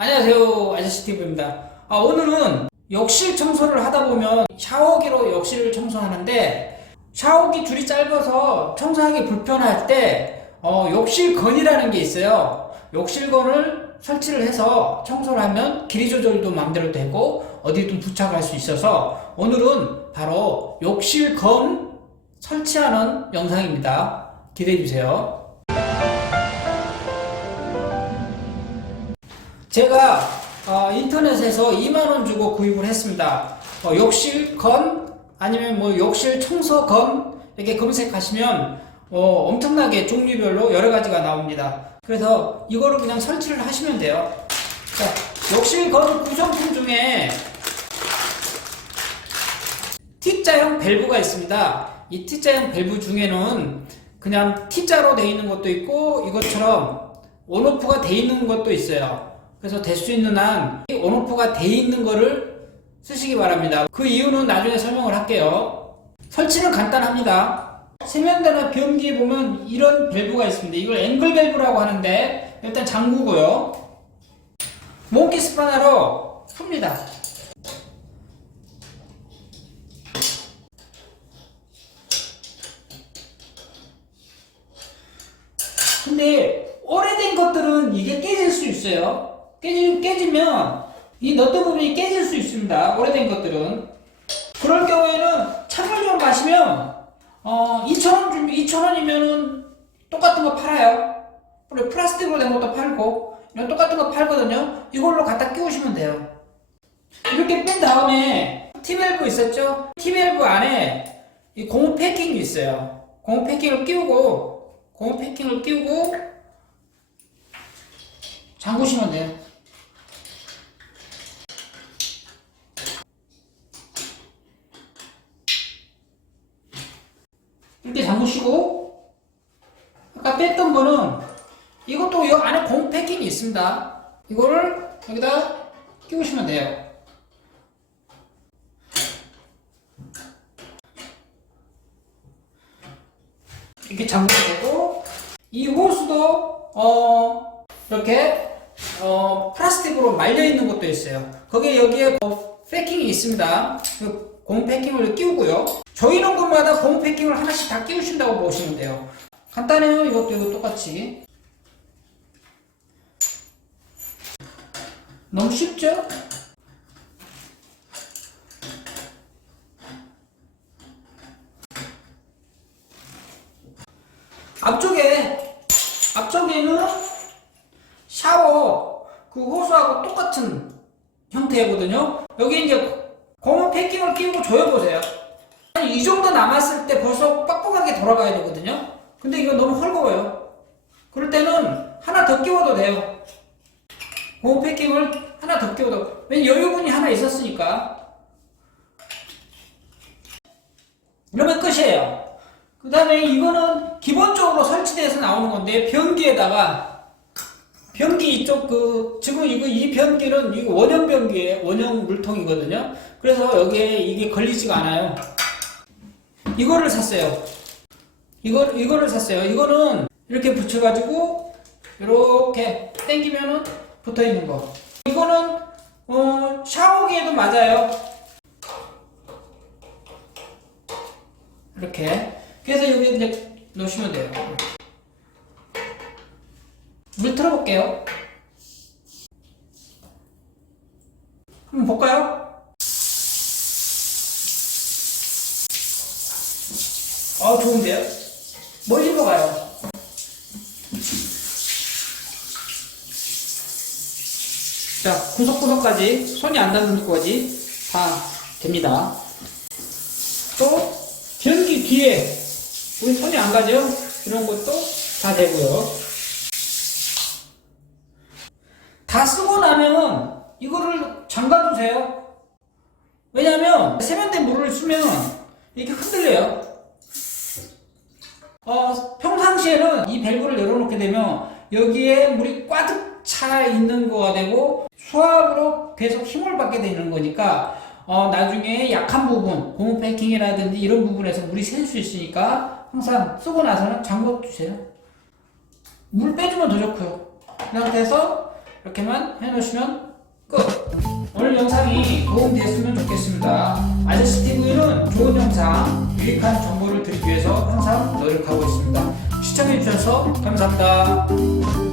안녕하세요 아저씨 TV입니다. 아, 오늘은 욕실 청소를 하다 보면 샤워기로 욕실을 청소하는데 샤워기 줄이 짧아서 청소하기 불편할 때 어, 욕실건이라는 게 있어요. 욕실건을 설치를 해서 청소를 하면 길이 조절도 마음대로 되고 어디든 부착할 수 있어서 오늘은 바로 욕실건 설치하는 영상입니다. 기대해 주세요 제가 어, 인터넷에서 2만원 주고 구입을 했습니다. 어, 욕실건 아니면 뭐 욕실 청소건 이렇게 검색하시면 어, 엄청나게 종류별로 여러 가지가 나옵니다. 그래서 이거를 그냥 설치를 하시면 돼요. 자, 욕실건 구성품 중에 T자형 밸브가 있습니다. 이 T자형 밸브 중에는 그냥 T자로 되어 있는 것도 있고 이것처럼 온오프가 되어 있는 것도 있어요. 그래서 될 수 있는 한 온오프가 되어 있는 거를 쓰시기 바랍니다. 그 이유는 나중에 설명을 할게요. 설치는 간단합니다. 세면대나 변기에 보면 이런 밸브가 있습니다. 이걸 앵글 밸브라고 하는데 일단 잠그고요. 몽키 스파나로 풉니다. 근데 오래된 것들은 이게 깨질 수 있어요. 깨지, 깨지면 이 너트 부분이 깨질 수 있습니다. 오래된 것들은. 그럴 경우에는 찬물 좀 마시면 어, 2,000원 준비, 2,000원이면은 똑같은 거 팔아요. 플라스틱으로 된 것도 팔고 이런 똑같은 거 팔거든요. 이걸로 갖다 끼우시면 돼요. 이렇게 뺀 다음에 티밸브 있었죠? 티밸브 안에 이 고무 패킹이 있어요. 고무 패킹을 끼우고 고무 패킹을 끼우고 잠그시면 돼요. 이렇게 잠그시고 아까 뺐던 거는 이것도 이 안에 공 패킹이 있습니다. 이거를 여기다 끼우시면 돼요. 이렇게 잠그면 되고 이 호스도 어 이렇게 어 플라스틱으로 말려 있는 것도 있어요. 거기에 여기에 뭐 패킹이 있습니다. 그 고무 패킹을 끼우고요. 조이는 곳마다 고무 패킹을 하나씩 다 끼우신다고 보시면 돼요. 간단해요. 이것도 이거 똑같이. 너무 쉽죠? 앞쪽에 앞쪽에는 샤워 그 호수하고 똑같은 형태거든요. 여기 이제 고무 패킹을 끼우고 조여보세요. 이 정도 남았을 때 벌써 빡빡하게 돌아가야 되거든요. 근데 이거 너무 헐거워요. 그럴 때는 하나 더 끼워도 돼요. 고무 패킹을 하나 더 끼워도 왜냐 여유분이 하나 있었으니까. 이러면 끝이에요. 그 다음에 이거는 기본적으로 설치돼서 나오는 건데 변기에다가 변기 이쪽 그 지금 이거 이 변기는 이거 원형 변기에 원형 물통이거든요. 그래서 여기에 이게 걸리지가 않아요. 이거를 샀어요. 이거 이거를 샀어요. 이거는 이렇게 붙여가지고 이렇게 당기면은 붙어 있는 거. 이거는 어, 샤워기에도 맞아요. 이렇게. 그래서 여기 이제 놓으시면 돼요. 물 틀어볼게요. 한번 볼까요? 아, 좋은데요? 멀리로 가요. 자, 구석구석까지, 손이 안 닿는 것까지 다 됩니다. 또, 변기 뒤에, 우리 손이 안 가죠? 이런 것도 다 되고요. 다 쓰고 나면 이거를 잠가두세요. 왜냐면 세면대 물을 쓰면 이렇게 흔들려요. 어, 평상시에는 이 밸브를 열어놓게 되면 여기에 물이 꽉 차 있는 거가 되고 수압으로 계속 힘을 받게 되는 거니까 어, 나중에 약한 부분, 고무 패킹이라든지 이런 부분에서 물이 셀 수 있으니까 항상 쓰고 나서는 잠궈 주세요. 물 빼주면 더 좋고요. 그 상태에서 이렇게만 해놓으시면 끝! 오늘 영상이 도움되었으면 좋겠 습니다. 아저씨 TV는 좋은 영상, 유익한 정보를 드리기 위해서 항상 노력하고 있습니다. 시청해주셔서 감사합니다.